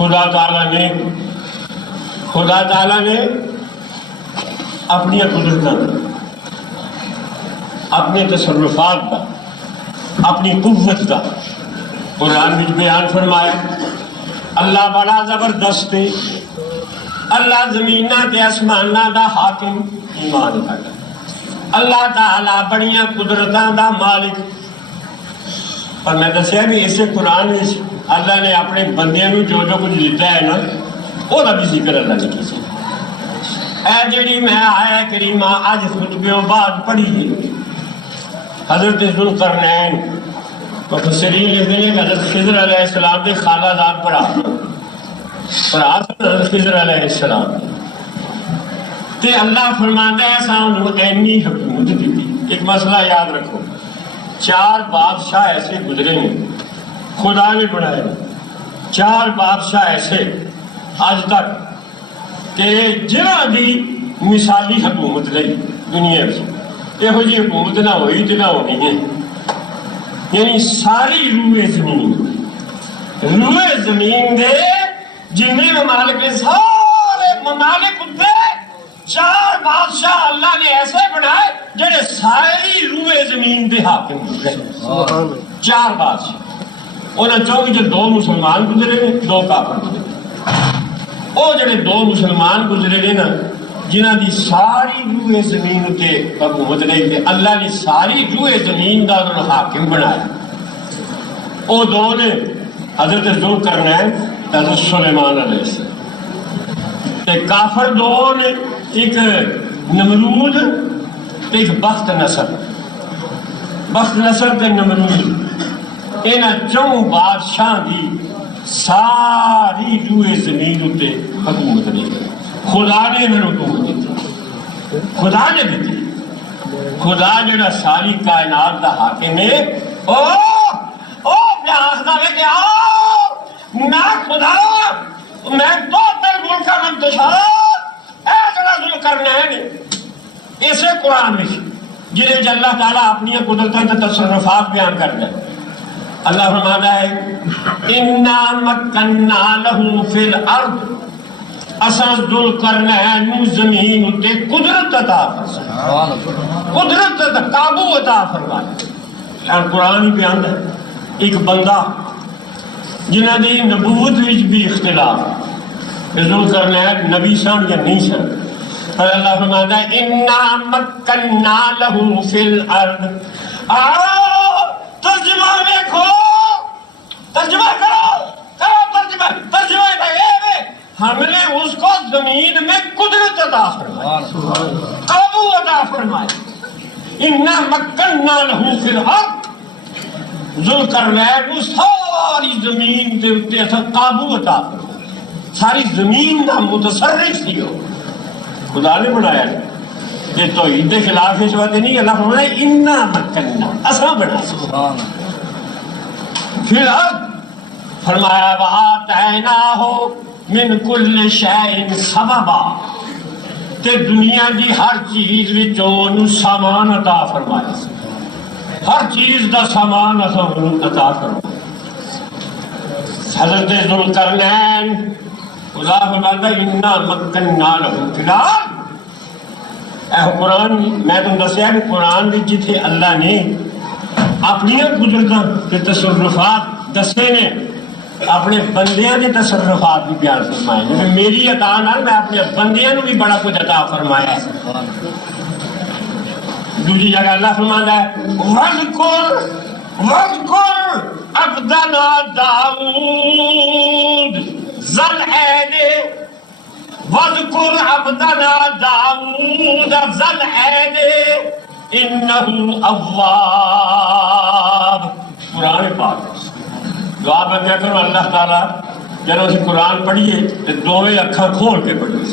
خدا تعالیٰ نے اپنی قدرت، اپنے تصرفات کا، اپنی قوت کا قرآن میں بیان فرمایا۔ اللہ بڑا زبردست ہے، اللہ زمیناں تے آسماناں دا حاکم ایمان کرتا، اللہ تعالیٰ بڑیاں قدرتاں دا مالک۔ اور میں دسیا بھی اسے قرآن میں اللہ نے اپنے بندیاں نو جو کچھ دیتا ہے نا وہ بھی ذکر اللہ نے کی سی۔ اے جڑی میں آیا کریمہ آج خطبیوں بعد پڑھی ہے، حضرت ذوالقرنین مفسرین لکھتے ہیں کہ حضرت خضر علیہ السلام کے خالہ زاد پڑھا حضرت خضر علیہ السلام تے اللہ فرماتا ہے سانو اینی حکومت دیتی۔ ایک مسئلہ یاد رکھو، 4 بادشاہ ایسے گزرے ہیں خدا نے بنائے، 4 بادشاہ ایسے آج تک کہ جنہاں دی مثالی حکومت رہی دنیا میں، یہو جی حکومت نہ ہوئی تو نہ ہونی ہے۔ یعنی ساری روئے زمین دے جنہیں ممالک نے سارے ممالک دے 4 بادشاہ اللہ نے ایسے بنائے جنہیں ساری روئے زمین دے حاکم گزرے۔ 4 بادشاہ انہوں چاہوں جو 2 مسلمان گزرے ہیں، 2 کافر گزرے۔ وہ جڑے 2 مسلمان گزرے ہیں نا جنہاں دی ساری روئے زمین تے حکومت رہی تے اللہ نے ساری روئے زمین دا انہوں حاکم بنایا۔ وہ 2 نے حضرت ذوالقرنین حضرت سلیمان علیہ السلام تے کافر 2 نے، ایک نمرود تے ایک بخت نصر تے نمرود۔ انہاں 4 بادشاہ دی ساری روئے زمین تے حکومت نہیں، خدا نے انہوں حکومت دیتی، خدا نے دیتی۔ خدا جڑا ساری کائنات دا حاکم ہے، آخنا ہے کہ آؤ میں خدا، میں تو تل ملک کا منتشار اے جڑا ذوالقرنین اسے قرآن میں جنہیں اللہ تعالیٰ اپنی قدرتوں کے تصرفات بیان کرتا ہے۔ اللہ فرماتا ہے اِنَّا مَكَّنَّا لَهُ فِي الْأَرْضِ، اساں ذوالقرنین زمین تے قدرت عطا فرمائی، قدرت قابو عطا فرمائی۔ قرآن ہی بیان ہے ایک بندہ جنہاں دی نبوت وچ بھی اختلاف، ذوالقرنین نبی سن یا نہیں سن، اور اللہ فرماتا ہے اِنَّا مَكَّنَّا لَهُ فِي الْأَرْضِ۔ آؤ ترجمہ دیکھو، ترجمہ کرو، ترجمہ ہم نے اس کو زمین میں قدرت عطا فرمائی، قابو عطا فرمائی۔ اِنَّا مَكَّنَّا لَهُ فِي الْأَرْضِ، ذوالقرنین کو ساری زمین دے قابو عطا فرمائی، ساری زمین کا متصرف سی ہو، خدا نے بنایا۔ یہ توحید کے خلاف اس بات نہیں، اللہ فرماتا ہے اِنَّا مَكَّنَّا، اساں بنا فی الارض، فرمایا وَآتَيْنَاهُ مِن كُلِّ شَيْءٍ سَبَبًا، تے دنیا دی ہر چیز وچوں سامان عطا فرمایا، ہر چیز دا سامان عطا فرمایا۔ حضرت ذوالقرنین خدا فرماتا ہے اِنَّا مَكَّنَّا لَهُ فِي الْأَرْضِ۔ اے قرآن میں تم دسیا کہ قرآن وچ جتھے اللہ نے اپنی قدرتاں تے تصرفات دسے نے، اپنے بندیاں کے تصرفات بھی بیان فرمائے ہیں۔ میری عطا نال میں اپنے بندیاں نو بھی بڑا کچھ عطا فرمایا ہے۔ دوسری جگہ اللہ فرماتا ہے وَاذْكُرْ عَبْدَنَا داؤد ذَا الْأَيْدِ، وَاذْكُرْ عَبْدَنَا داؤد ذَا الْأَيْدِ إِنَّهُ أَوَّابٌ۔ قرآن پاک دعا بندہ کرو اللہ تعالیٰ جب اسے قرآن پڑھیے تو دوویں اکھاں کھول کے پڑھیے،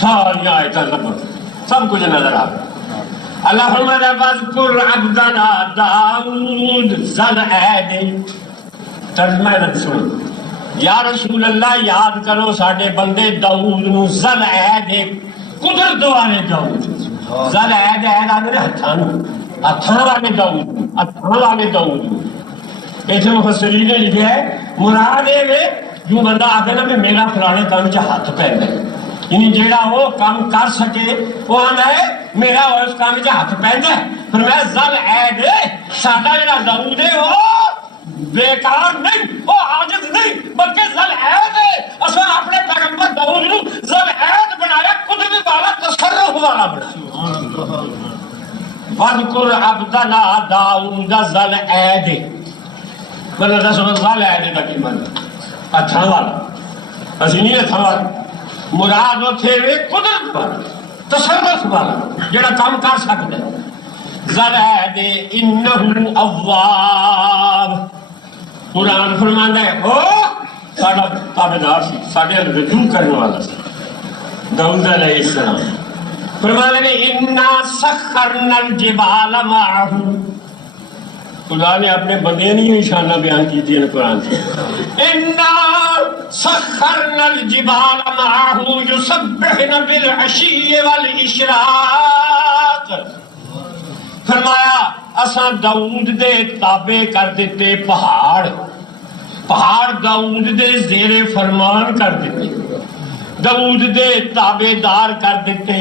ساری آیتاں سب کچھ نظر آ۔ اللہ فرماتا ہے وَاذْكُرْ عَبْدَنَا داؤد ذَا الْأَيْدِ، ترجمہ ہے سنو، یا رسول اللہ یاد کرو ساڈے بندے داؤد نو، ذَا الْأَيْدِ قدرت والے داؤد، ذَا الْأَيْدِ آدھے ہتھاں والے داؤد۔ ایسے مفسرین نے لکھا ہے مراد ہے جو بندہ آکے نا بھی میرا فلانے کام چ ہاتھ پیندا ہے، یعنی جیڑا وہ کام کر سکے وہ آندا ہے میرا اس کام چ ہاتھ پیندا ہے۔ فرمایا ذل عید ساڈا جڑا داؤد ہے وہ بیکار نہیں، وہ عاجز نہیں، بلکہ ذل عید ہے۔ اساں اپنے پیغمبر داؤد نو ذل عید بنایا، قدرت والا، تصرف والا بنایا۔ وَاذْكُرْ عَبْدَنَا دَاؤُودَ ذَا الْعِیدِ، مطلب دسو ذل عید کا کی مطلب ہتھاں والا، اسی نہیں ہتھاں والا، مراد اتھے وے قدرت والا، تصرف والا، جڑا کام کر سکتا ہے۔ ذل عید انہ اواب، قرآن فرماندا ہے او ساڈا تابعدار سی، ساڈے رجوع کرنے والا سی داؤد علیہ السلام۔ فرمانے میں انا سخرنا الجبال معہ، خدا نے اپنے بندے نہیں نشانہ بیان کیجئے نا قرآن سے۔ انا سخرنا الجبال معہ یسبحن بالعشی والاشراق، فرمایا اساں داؤد دے تابع کر دیتے پہاڑ، پہاڑ داؤد دے زیر فرمان کر دیتے، داؤد دے تابع دار کر دیتے۔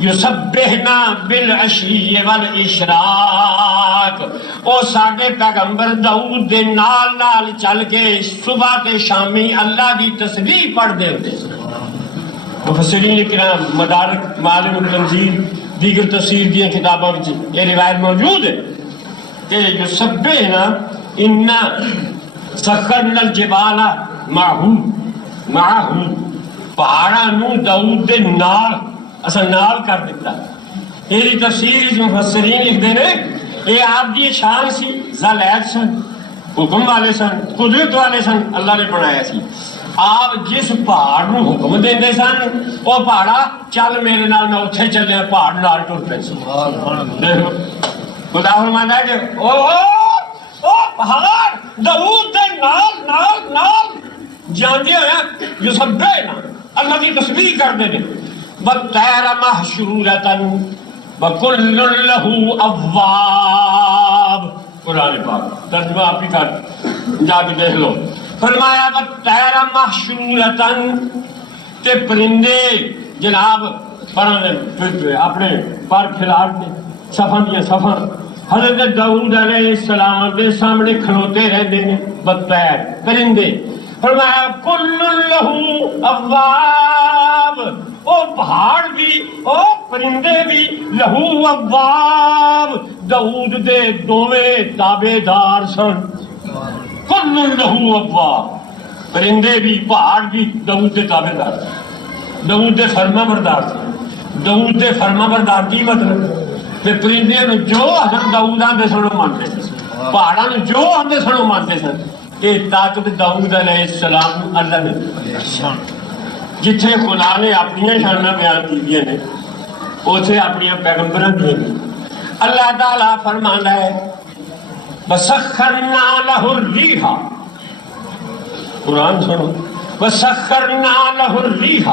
یسبحنا بالعشی والاشراق، او ساڈے پیغمبر داؤد دے نال نال چل کے صبح تے شامی اللہ دی تسبیح پڑھ دے ہوندے سن۔ مفسرین کرام مدارک معالم التنزیل دیگر تفسیر دی کتاباں وچ یہ روایت موجود ہے کہ یسبحنا انا سخرنا الجبال معہ، پہاڑاں نو داؤد دے نال اصل نال کر دیتا۔ یہ تفسیر مفسرین لکھتے ہیں یہ آپ کی شان سی، ذل عید سن، حکم والے سن، قدرت والے سن، اللہ نے بنایا سی۔ آپ جس پہاڑ نو حکم دیندے سن وہ پہاڑا چل میرے نال میں اتھے چلے، پہاڑ نال ٹر پے سن۔ خدا فرماندا ہے کہ او پہاڑ داؤد دے نال نال نال جاندے ہوئے یسبحنا اللہ کی تسبیح کردے نے۔ وَالطَّیرَ مَحْشُورَةً وَكُلٌّ لَهُ أَوَّابٌ، قرآن پاک ترجمہ آپ ہی کر جا کے دیکھ لو۔ فرمایا وَالطَّیرَ مَحْشُورَةً، تے پرندے جناب پرانے اپنے پر کھلاڑتے صفاں دیا صفاں حضرت داؤد علیہ السلام دے سامنے کھلوتے رہتے ہیں۔ وَالطَّیرَ پرندے، فرمایا کُلٌّ لَهُ أَوَّابٌ، او پہاڑ بھی او پرندے بھی، لہو اواب داؤد دے دوویں تابع دار سن۔ کل لہو اواب، پرندے بھی پہاڑ بھی داؤد دے تابع دار سن، داؤد دے فرما بردار سن۔ داؤد دے فرما بردار کی مطلب کہ پرندے میں جو حضرت داؤد آندے سن وہ مانتے سن، پہاڑاں میں جو آندے سن وہ مانتے سن۔ یہ طاقت داؤد علیہ السلام اللہ نے جتھے خدا نے اپنی شانہ بیان کیجئے نے اتھے اپنی پیغمبراں دیے نے۔ اللہ تعالیٰ فرماندا ہے وَسَخَّرْنَا لَهُ الرِّيحَ، قرآن سنو، وَسَخَّرْنَا لَهُ الرِّيحَ،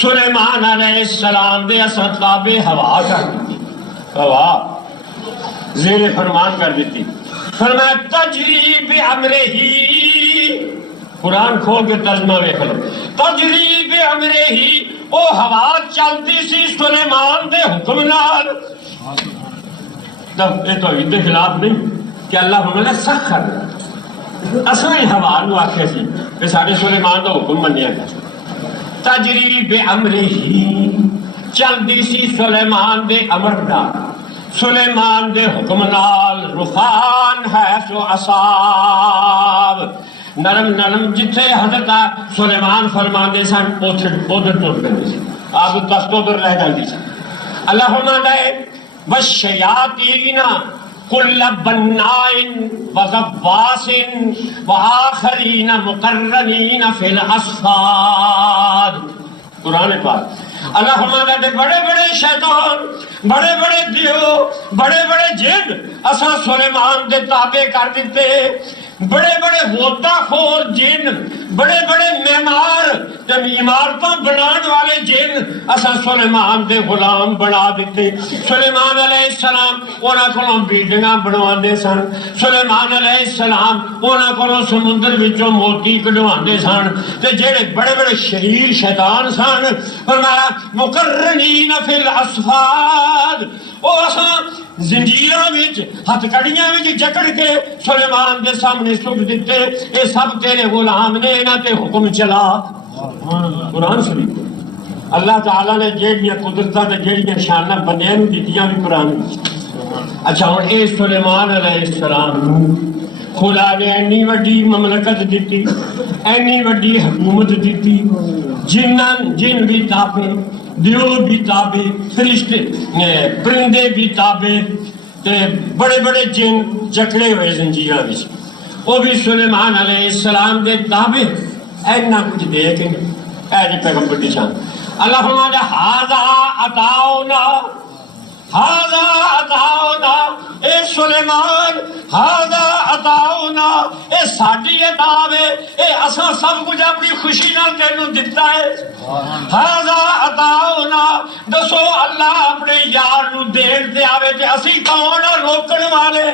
سلیمان علیہ السلام دے اثر تابع ہوا کر دیتی، ہوا زیر فرمان کر دیتی۔ فرمایا تجری بِأَمْرِهِ، قرآن کھول کے ترجمہ دیکھ لو، تجری بِأَمْرِهِ، او ہوا چلتی سی سلیمان دے حکم نال۔ یہ توحید کے خلاف نہیں کہ اللہ فرمایا سخر، اصل ہوا نو آکھے سی کہ سارے سلیمان دا حکم منیا گیا۔ تجری بِأَمْرِهِ، چلتی سی سلیمان دے امر نال، سلیمان دے حکم نال، رخان ہے سو اصاب، نرم نرم جتھے حضرت سلیمان فرماندے سن ادھر ٹر پے سی، آپ تخت ادھر رہ جاندی سی۔ اللہ فرماندا ہے والشیاطین کل بناء وغواص وآخرین مقرنین فی الاصفاد، قرآن پاک۔ اللہ فرماندا ہے بڑے بڑے شیطان، بڑے بڑے دیو، بڑے بڑے جن اساں سلیمان دے تابع کر دیتے، بڑے بڑے غوطہ خور جن، بڑے بڑے معمار تے عمارتاں بنان والے جن اسا سلیمان دے غلام بنا دیتے. سلیمان علیہ السلام انہاں کولوں بلڈنگاں بنواندے سن. سلیمان علیہ السلام انہاں کولوں سمندر وچوں موتی کڈواندے سن. تے جڑے بڑے بڑے شریر شیطان سن فرمایا مقرنین فی الاصفاد او اساں زنجیراں وچ ہتھ کڑیاں وچ جکڑ کے سلیمان دے سامنے سٹ دتے. اے سب تیرے غلام نے انہاں تے حکم چلا. قرآن شریف اللہ تعالیٰ نے جہڑیاں قدرتاں تے جہڑیاں شاناں بندیاں نوں دتیاں بھی قرآن وچ. اچھا ہن اے سلیمان علیہ السلام نوں خدا نے اینی وڈی مملکت دیتی, اینی وڈی حکومت دیتی. جن بھی تابے, دیو بھی تابے, فرشتے پرندے بھی تابے, تے بڑے بڑے جن جکڑے ہوئے زنجیراں وچ وہ بھی سلیمان علیہ السلام دے تابے. اینا کچھ دے کے اے جی پیغمبر کی شان. اللہ فرماتا ھذا عطاؤنا, ھذا عطاؤنا, اے سلیمان ھذا عطاؤنا, اے ساڈی عطا ہے, اے اساں سب کچھ اپنی خوشی نال تینوں دتا ہے. ھذا عطاؤنا, دسو اللہ اپنے یار نو دین تے آوے تے اسی کون روکن والے.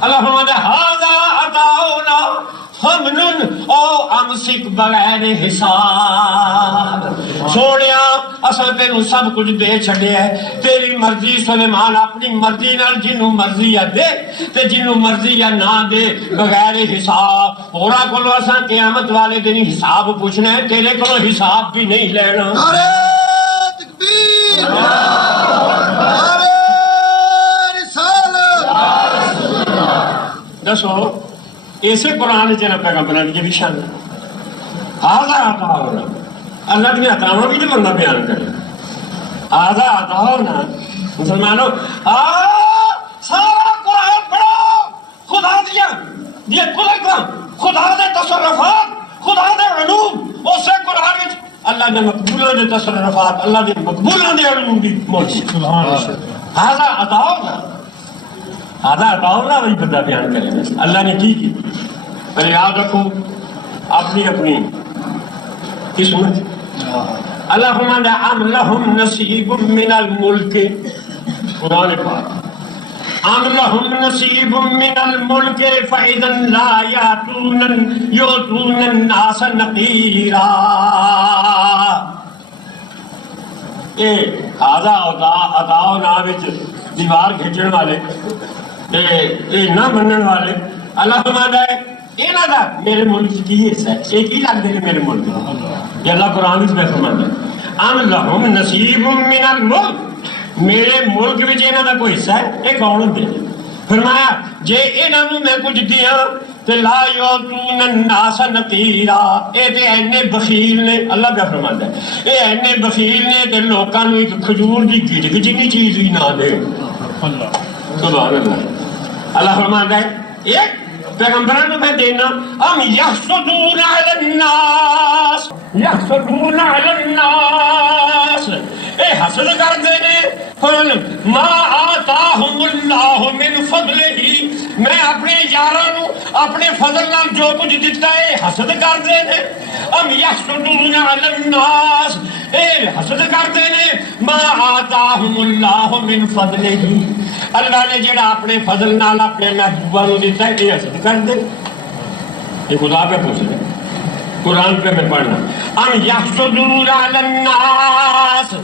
اللہ فرماتا ھذا عطاؤنا فمنن او امسک بغیر حساب. سونیا اساں تینوں سب کچھ دے چھڈیا ہے, تیری مرضی سلیمان اپنی مرضی نال جنوں مرضی ہے دے تے جنوں مرضی ہے نہ دے بغیر حساب. ہوراں کولوں اساں قیامت والے دن حساب پوچھنا ہے, تیرے کولوں حساب بھی نہیں لینا. نعرہ تکبیر, نعرہ رسالت. دسو اسے قرآن چ پیغمبراں دی بھی شان ہے. ھذا عطاؤنا, اللہ دی عطاواں بھی تے بندہ بیان کرے. ھذا عطاؤنا مسلمانوں سارا قرآن پڑھو. خدا دیا یہ قدرتاں, خدا دے تصرفات, خدا دے علوم اسے قرآن وچ اللہ دے مقبولاں دے تصرفات, اللہ دے مقبولاں دے علوم دی موجود. ھذا عطاؤنا, ھذا عطاؤنا وہی بندہ بیان کرے اللہ نے کی. پر یاد رکھو اپنی اپنی قسمت. اللہ فرماتا ام لہم نصیب من الملک, قرآن پاک, ام لہم نصیب من الملک فاذا لا یؤتون الناس نقیرا. اے ھذا عطاؤنا وچ دیوار کھچن والے, اے نہ منن والے, اللہ فرماتا ہے انہاں دا میرے ملک کی حصہ ہے. یہ کی لگدے کہ میرے ملک یہ اللہ قرآن وچ فرماتا ہے ام لہم نصیب من الملک, میرے ملک وچ انہاں دا کوئی حصہ ہے. یہ کون ہوندے؟ فرمایا جے انہاں نوں میں کچھ دیاں تے لا یؤتون الناس نقیرا, اے تے اینے بخیل نے. اللہ پہ فرماتا ہے اے اینے بخیل نے تے لوکاں نوں ایک کھجور دی گٹک جنی چیز بھی نہ دے. سبحان اللہ. اللہ فرماتا ہے ایک پیغمبران میں دینا ام یحسدون علی الناس, یحسدون علی الناس, اے حسد کرتے نے ما آتاہم اللہ من فضلہ, میں اپنے یارانو اپنے فضل نال جو کچھ دیتا ہے حسد کرتے نے. ام یحسدون علی الناس, اے حسد کرتے نے ما آتاہم اللہ من فضلہ, اللہ نے جڑا اپنے فضل نال اپنے محبوبہ نو دیتا ہے یہ حسد کر دے. یہ خدا پہ پوچھ رہے قرآن پہ میں پڑھنا. ام یحسدون علی الناس,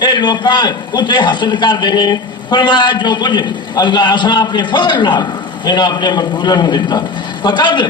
اے لوکاں اتے حسد کر دینے. فرمایا جو کچھ اللہ اساں اپنے فضل نال انہاں اپنے مقبولہ نو دیتا فقد